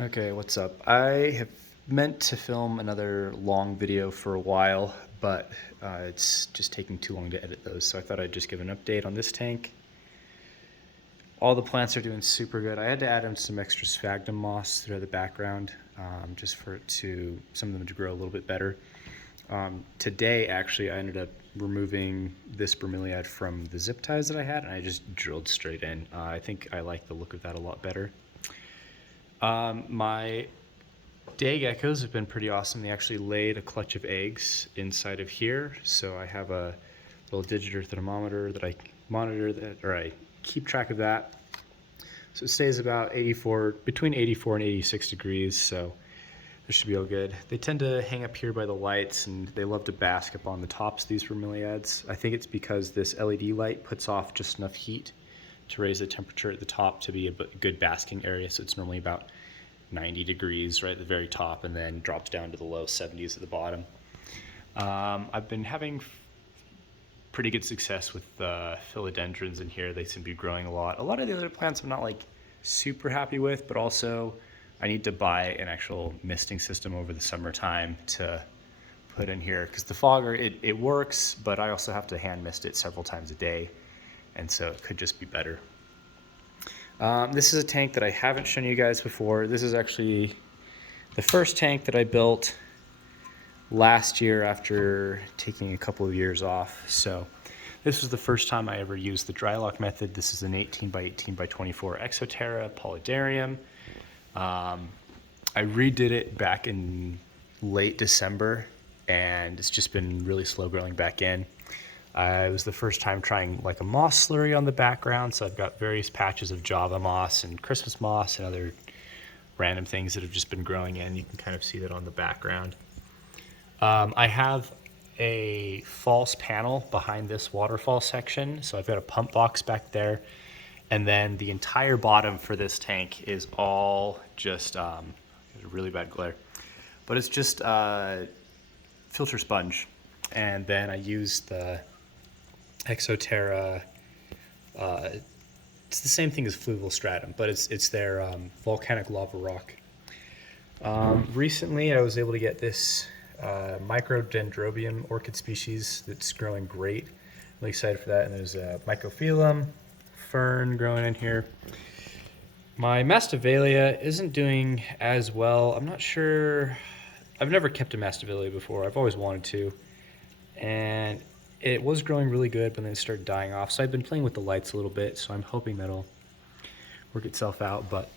Okay, what's up? I have meant to film another long video for a while, but it's just taking too long to edit those, so I thought I'd just give an update on this tank. All the plants are doing super good. I had to add in some extra sphagnum moss through the background, just for some of them to grow a little bit better. Today, actually, I ended up removing this bromeliad from the zip ties that I had, and I just drilled straight in. I think I like the look of that a lot better. My day geckos have been pretty awesome. They actually laid a clutch of eggs inside of here, so I have a little digital thermometer that I monitor that, or I keep track of that. So it stays about between 84 and 86 degrees, so this should be all good. They tend to hang up here by the lights, and they love to bask up on the tops of these bromeliads. I think it's because this LED light puts off just enough heat to raise the temperature at the top to be a good basking area. So it's normally about 90 degrees right at the very top and then drops down to the low 70s at the bottom. I've been having pretty good success with philodendrons in here. They seem to be growing a lot. A lot of the other plants I'm not like super happy with, but also I need to buy an actual misting system over the summertime to put in here, because the fogger, it works, but I also have to hand mist it several times a day, and so it could just be better. This is a tank that I haven't shown you guys before. This is actually the first tank that I built last year after taking a couple of years off. So this was the first time I ever used the dry lock method. This is an 18 by 18 by 24 Exoterra Polydarium. I redid it back in late December, and it's just been really slow growing back in. It was the first time trying like a moss slurry on the background, so I've got various patches of Java moss and Christmas moss and other random things that have just been growing in. You can kind of see that on the background. I have a false panel behind this waterfall section, so I've got a pump box back there, and then the entire bottom for this tank is all just a really bad glare, but it's just filter sponge. And then I use the Exoterra, it's the same thing as fluvial stratum, but it's their volcanic lava rock. Recently I was able to get this microdendrobium orchid species that's growing great. Really excited for that. And there's a mycophyllum fern growing in here. My masdevallia isn't doing as well. I'm not sure. I've never kept a masdevallia before. I've always wanted to, and it was growing really good, but then it started dying off. So I've been playing with the lights a little bit, so I'm hoping that'll work itself out. But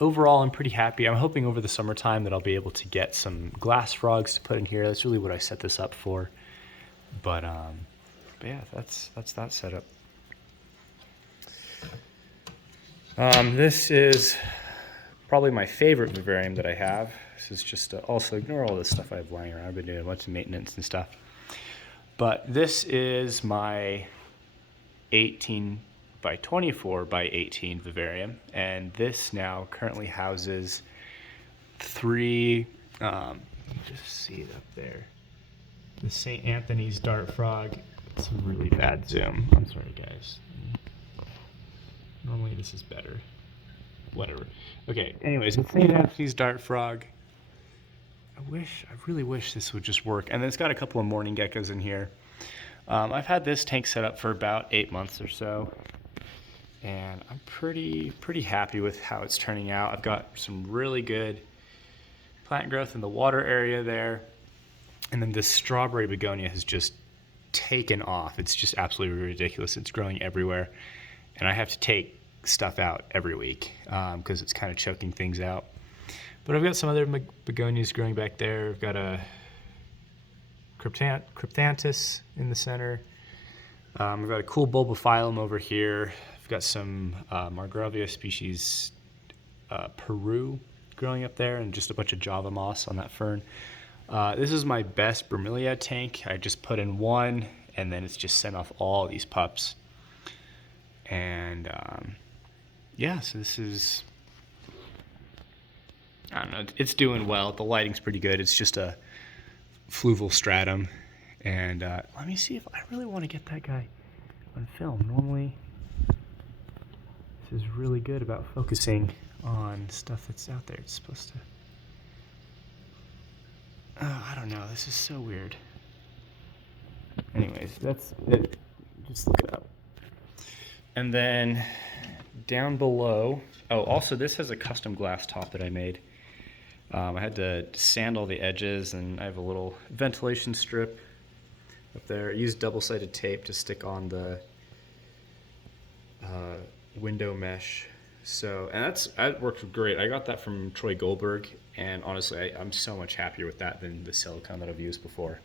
overall, I'm pretty happy. I'm hoping over the summertime that I'll be able to get some glass frogs to put in here. That's really what I set this up for. But yeah, that's that setup. This is probably my favorite vivarium that I have. This is just also ignore all this stuff I have lying around. I've been doing a bunch of maintenance and stuff. But this is my 18 by 24 by 18 vivarium, and this now currently houses three, just see it up there, the St. Anthony's dart frog. It's a really bad zoom. I'm sorry, guys. Normally this is better. Whatever. Okay, anyways, the St. Anthony's dart frog. I really wish this would just work. And then it's got a couple of morning geckos in here. I've had this tank set up for about 8 months or so, and I'm pretty happy with how it's turning out. I've got some really good plant growth in the water area there, and then this strawberry begonia has just taken off. It's just absolutely ridiculous. It's growing everywhere, and I have to take stuff out every week because it's kind of choking things out. But I've got some other begonias growing back there. I've got a cryptanthus in the center. I've got a cool bulbophyllum over here. I've got some Margravia species Peru growing up there, and just a bunch of Java moss on that fern. This is my best bromeliad tank. I just put in one, and then it's just sent off all these pups. And yeah, so this is, I don't know, it's doing well. The lighting's pretty good. It's just a fluvial stratum. And let me see if I really want to get that guy on film. Normally, this is really good about focusing on stuff that's out there. It's supposed to... Oh, I don't know. This is so weird. Anyways, that's it. Just look it up. And then down below... Oh, also this has a custom glass top that I made. I had to sand all the edges, and I have a little ventilation strip up there. I used double-sided tape to stick on the window mesh. So, and that worked great. I got that from Troy Goldberg, and honestly, I'm so much happier with that than the silicone that I've used before.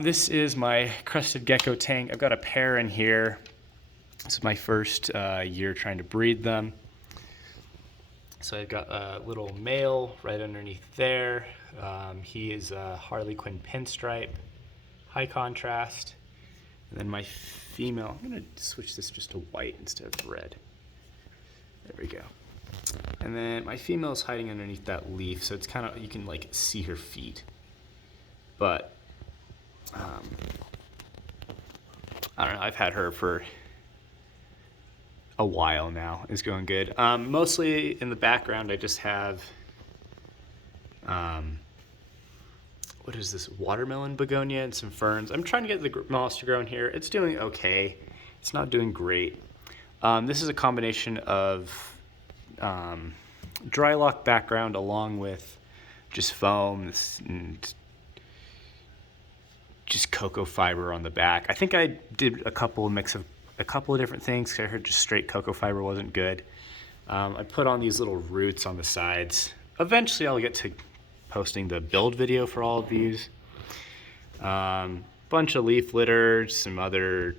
This is my Crested gecko tank. I've got a pair in here. This is my first year trying to breed them. So I've got a little male right underneath there. He is a Harlequin pinstripe, high contrast. And then my female, I'm gonna switch this just to white instead of red. There we go. And then my female is hiding underneath that leaf, so it's kind of, you can like see her feet. But, I don't know, I've had her for a while now. It's going good. Mostly in the background, I just have, what is this, watermelon begonia and some ferns. I'm trying to get the moss to grow in here. It's doing okay. It's not doing great. This is a combination of dry lock background along with just foam and just cocoa fiber on the back. I think I did a couple of different things, because I heard just straight cocoa fiber wasn't good. I put on these little roots on the sides. Eventually I'll get to posting the build video for all of these. Bunch of leaf litter, some other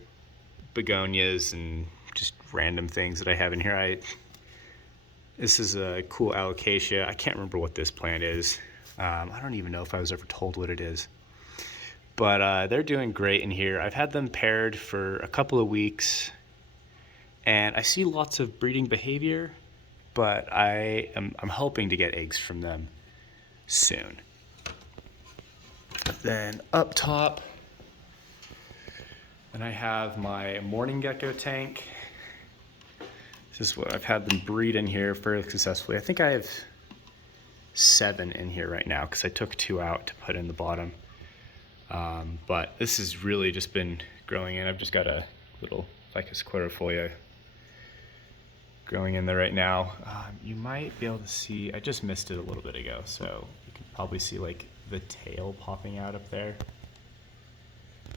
begonias, and just random things that I have in here. This is a cool alocasia. I can't remember what this plant is. I don't even know if I was ever told what it is. But they're doing great in here. I've had them paired for a couple of weeks, and I see lots of breeding behavior, but I'm hoping to get eggs from them soon. Then up top, and I have my morning gecko tank. This is what I've had them breed in here fairly successfully. I think I have 7 in here right now, because I took 2 out to put in the bottom. But this has really just been growing in. I've just got a little Ficus squarifolia growing in there right now. You might be able to see, I just missed it a little bit ago, so you can probably see like the tail popping out up there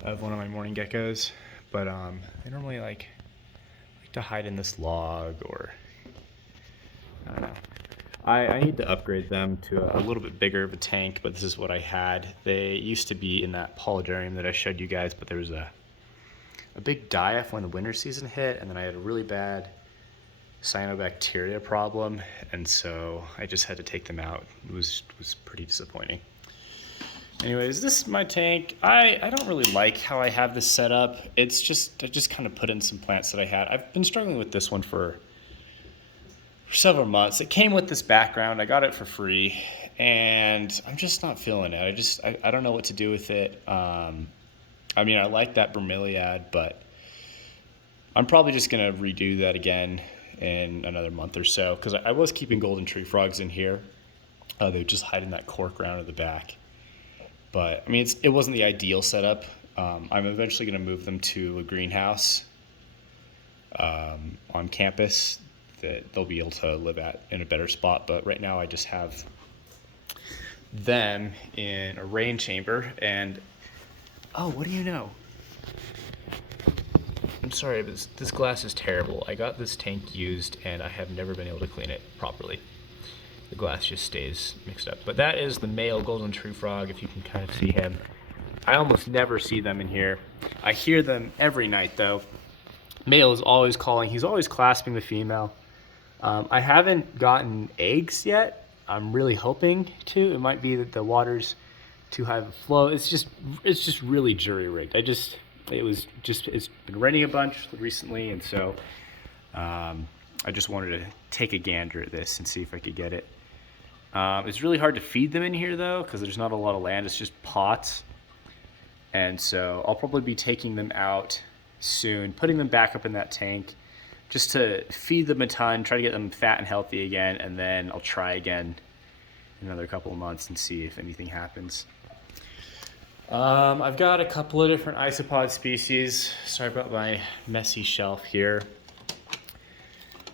of one of my morning geckos. But they normally like to hide in this log, or I don't know. I need to upgrade them to a little bit bigger of a tank, but this is what I had. They used to be in that Polydarium that I showed you guys, but there was a big die-off when the winter season hit, and then I had a really bad cyanobacteria problem, and so I just had to take them out. It was pretty disappointing. Anyways, this is my tank. I don't really like how I have this set up. It's just, I just kind of put in some plants that I had. I've been struggling with this one for several months. It came with this background. I got it for free, and I'm just not feeling it. I don't know what to do with it. I mean, I like that bromeliad, but I'm probably just gonna redo that again in another month or so, because I was keeping golden tree frogs in here. They just hide in that cork round at the back. But I mean, it wasn't the ideal setup. I'm eventually gonna move them to a greenhouse on campus that they'll be able to live at in a better spot. But right now I just have them in a rain chamber. And oh, what do you know? I'm sorry, but this glass is terrible. I got this tank used, and I have never been able to clean it properly. The glass just stays mixed up. But that is the male golden tree frog, if you can kind of see him. I almost never see them in here. I hear them every night though. Male is always calling. He's always clasping the female. I haven't gotten eggs yet. I'm really hoping to. It might be that the water's too high of a flow. It's just really jury rigged. It's been raining a bunch recently, and so I just wanted to take a gander at this and see if I could get it. It's really hard to feed them in here though, because there's not a lot of land. It's just pots, and so I'll probably be taking them out soon, putting them back up in that tank, just to feed them a ton, try to get them fat and healthy again, and then I'll try again in another couple of months and see if anything happens. I've got a couple of different isopod species. Sorry about my messy shelf here.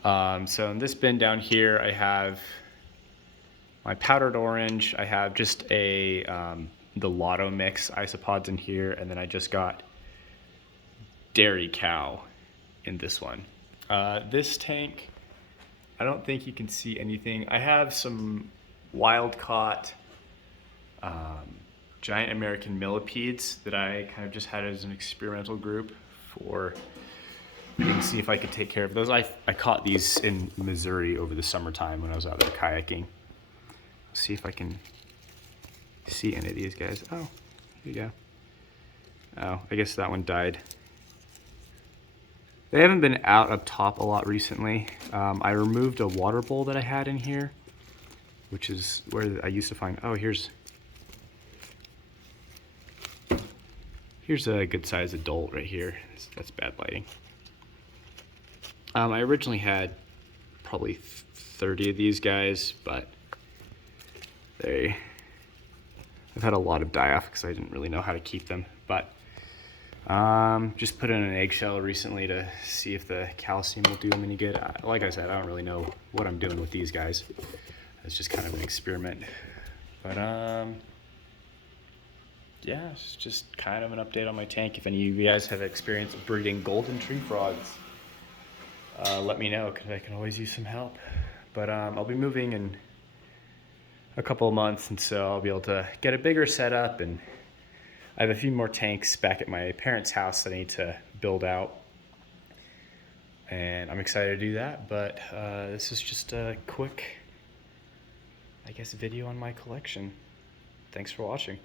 So in this bin down here, I have my powdered orange. I have just the Lotto mix isopods in here, and then I just got dairy cow in this one. This tank, I don't think you can see anything. I have some wild caught giant American millipedes that I kind of just had as an experimental group for see if I could take care of those. I caught these in Missouri over the summertime when I was out there kayaking. See if I can see any of these guys. Oh, here you go. Oh, I guess that one died. They haven't been out up top a lot recently. I removed a water bowl that I had in here, which is where I used to find, oh, here's a good sized adult right here. That's bad lighting. I originally had probably 30 of these guys, but I've had a lot of die off because I didn't really know how to keep them. But just put in an eggshell recently to see if the calcium will do them any good. Like I said, I don't really know what I'm doing with these guys. It's just kind of an experiment. But yeah, it's just kind of an update on my tank. If any of you guys have experience breeding golden tree frogs, let me know, because I can always use some help. But I'll be moving in a couple of months, and so I'll be able to get a bigger setup, and I have a few more tanks back at my parents' house that I need to build out, and I'm excited to do that. But this is just a quick, I guess, video on my collection. Thanks for watching.